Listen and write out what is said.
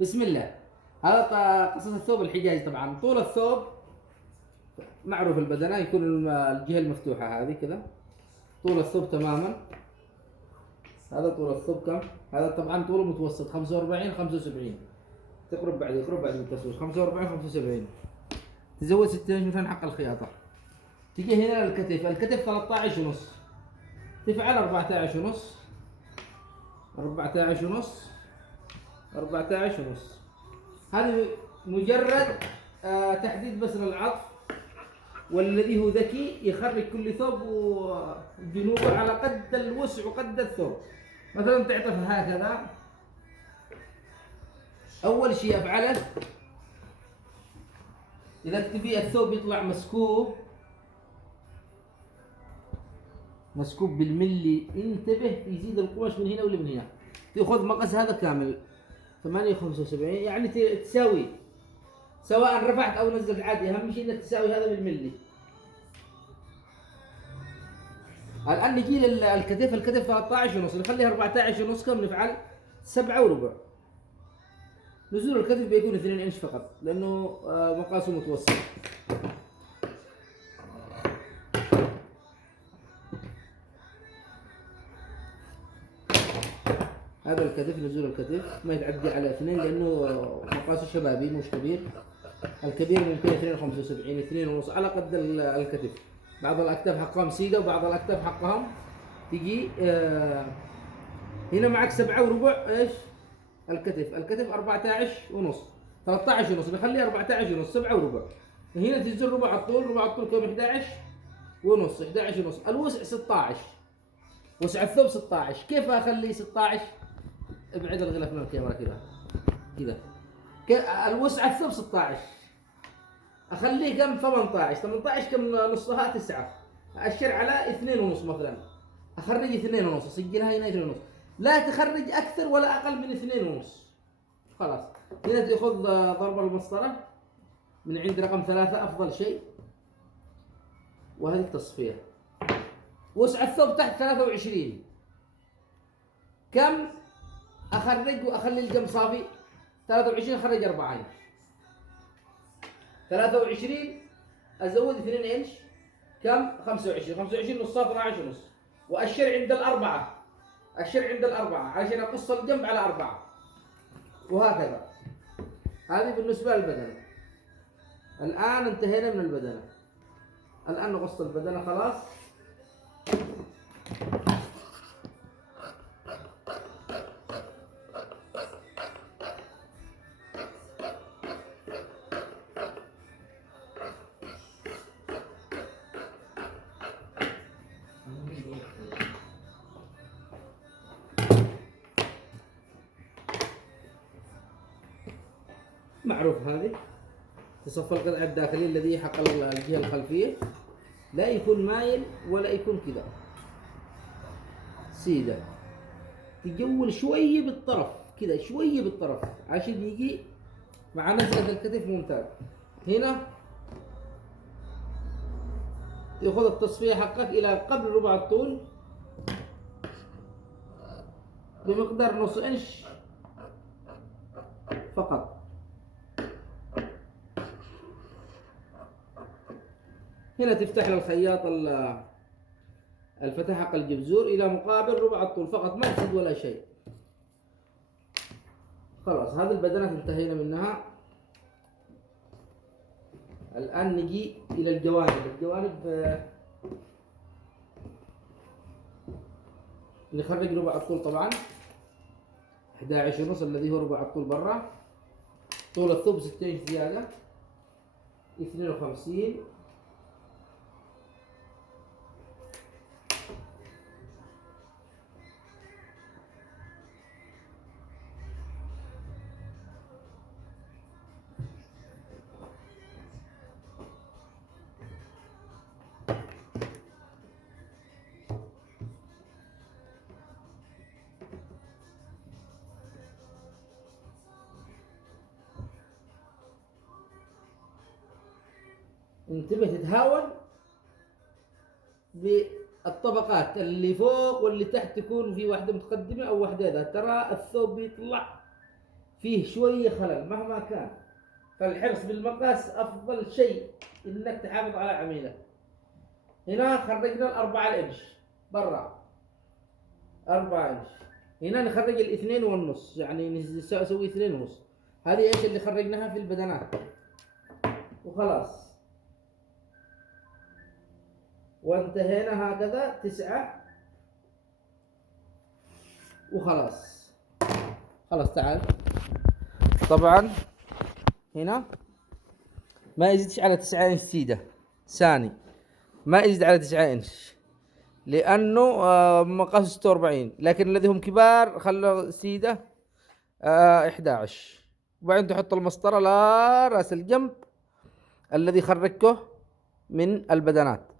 بسم الله. هذا قصص الثوب الحجازي. طبعا طول الثوب معروف البدنة يكون الجهة المفتوحة هذه كذا، طول الثوب تماما. هذا طول الثوب كم؟ هذا طبعا طوله متوسط 45 75، يقرب بعد التسويس 45 75. تزود 16 مثلا حق الخياطة. تجي هنا الكتف 13 ونص، تفعل 14 ونص، 14 ونص، 14 ونص. هذه مجرد تحديد بس للعطف، والذي هو ذكي يخرج كل ثوب وجنوبه على قد الوسع وقد الثوب. مثلا تعطف هكذا، اول شيء افعله اذا تبي الثوب يطلع مسكوب بالملي، انتبه يزيد القماش من هنا ولا من هنا. تاخذ مقص هذا كامل 8.75، يعني تساوي سواء رفعت او نزلت عادي، اهم شيء انك تساوي هذا بالملي. الان نجي للكتف، الكتف 13 ونص، نخليها 14 ونص. كم نفعل؟ 7 وربع. نزول الكتف بيكون 2 انش فقط لانه مقاسه متوسط. هذا الكتف، نزول الكتف ما يتعدي على 2 لانه مقاسه شبابي مش كبير. الكبير ممكن 2.75 2 ونص على قد الكتف. بعض الاكتاف حقهم سيده وبعض الاكتاف حقهم تجي هنا معك 7 وربع. ايش الكتف 14 ونص، 13 ونص، بخليه 14 ونص، 7 وربع. هنا تنزل ربع الطول، ربع الطول كم؟ 11 ونص، 11 ونص. الوسع 16، وسع الثوب 16. كيف اخليه 16؟ ابعد الغلاف من الكاميرا كذا كذا. الوسع الثوب 16، اخليه كم؟ 18. 18 كم نصها؟ 9. اشر على 2 ونص مثلا، اخرج 2 ونص، اسجلها هنا 2 ونص. لا تخرج اكثر ولا اقل من 2 ونص. خلاص. هنا تاخذ ضرب المسطره من عند رقم 3 افضل شيء، وهذه التصفيه. وسع الثوب تحت 23، كم اخرج واخلي الجنب صافي؟ 23 اخرج 4 انش، 23 ازود 2 انش كم؟ 25. 25 نصها 12 ونص، واشر عند الاربعه، عشان اقص الجنب على 4، وهكذا. هذه بالنسبه للبدنه. الان انتهينا من البدنه. الان نقص البدنه خلاص. معروف هذه تصفى القطع الداخلي الذي حق الجهة الخلفية، لا يكون مايل ولا يكون كذا سيدة. تجول شوية بالطرف كذا، شوية بالطرف عشان يجي مع نزلة الكتف ممتاز. هنا ياخذ التصفية حقك إلى قبل ربع الطول بمقدار نص انش فقط. هنا تفتح للخياط الفتح حق الجبزور إلى مقابل ربع الطول فقط، ما تزيد ولا شيء. خلاص هذه البدنة انتهينا منها. الآن نجي إلى الجوانب. نخرج ربع الطول طبعا 11 ونص الذي هو ربع الطول برا. طول الثوب 6 انش زيادة 52. انتبه تتهاون بالطبقات اللي فوق واللي تحت، تكون في واحدة متقدمة أو واحدة ذا. ترى الثوب بيطلع فيه شوية خلل مهما كان، فالحرص بالمقاس أفضل شيء إنك تحافظ على عميلك. هنا خرجنا الأربعة الإنش برا، 4 إنش. هنا نخرج الاثنين والنص، يعني نسوي 2.5. هذه إيش اللي خرجناها في البدنات وخلاص. وانتهينا هكذا 9 وخلاص. خلاص تعال. طبعا هنا ما يزيدش على 9 إنش سيدة ثاني، ما يزيد على 9 إنش لأنه مقاس 46، لكن الذي هم كبار خلوا سيدة 11. وبعدين تحط المسطرة لا راس الجنب الذي خرجته من البدنات.